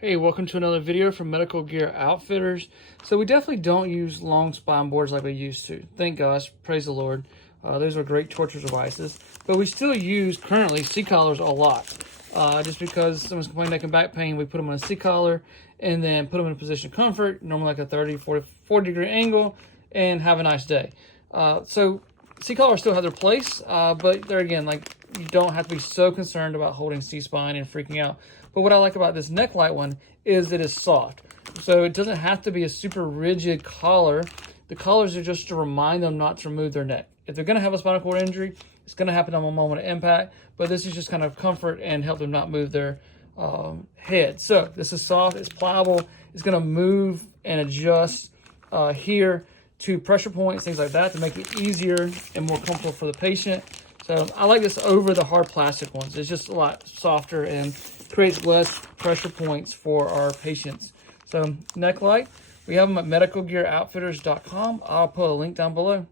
Hey, welcome to another video from Medical Gear Outfitters. So we definitely don't use long spine boards like we used to. Thank gosh, praise the Lord. Those are great torture devices. But we still use currently C-collars a lot. Just because someone's complaining neck and back pain, we put them on a C-collar and then put them in a position of comfort, normally like a 30, 40 degree angle, and have a nice day. So C-collars still have their place, but there again, like, you don't have to be so concerned about holding C-spine and freaking out. But what I like about this Necklite one is it is soft. So it doesn't have to be a super rigid collar. The collars are just to remind them not to remove their neck. If they're gonna have a spinal cord injury, it's gonna happen on a moment of impact, but this is just kind of comfort and help them not move their head. So this is soft, it's pliable, it's gonna move and adjust here to pressure points, things like that, to make it easier and more comfortable for the patient. So I like this over the hard plastic ones. It's just a lot softer and creates less pressure points for our patients. So Necklite, we have them at medicalgearoutfitters.com. I'll put a link down below.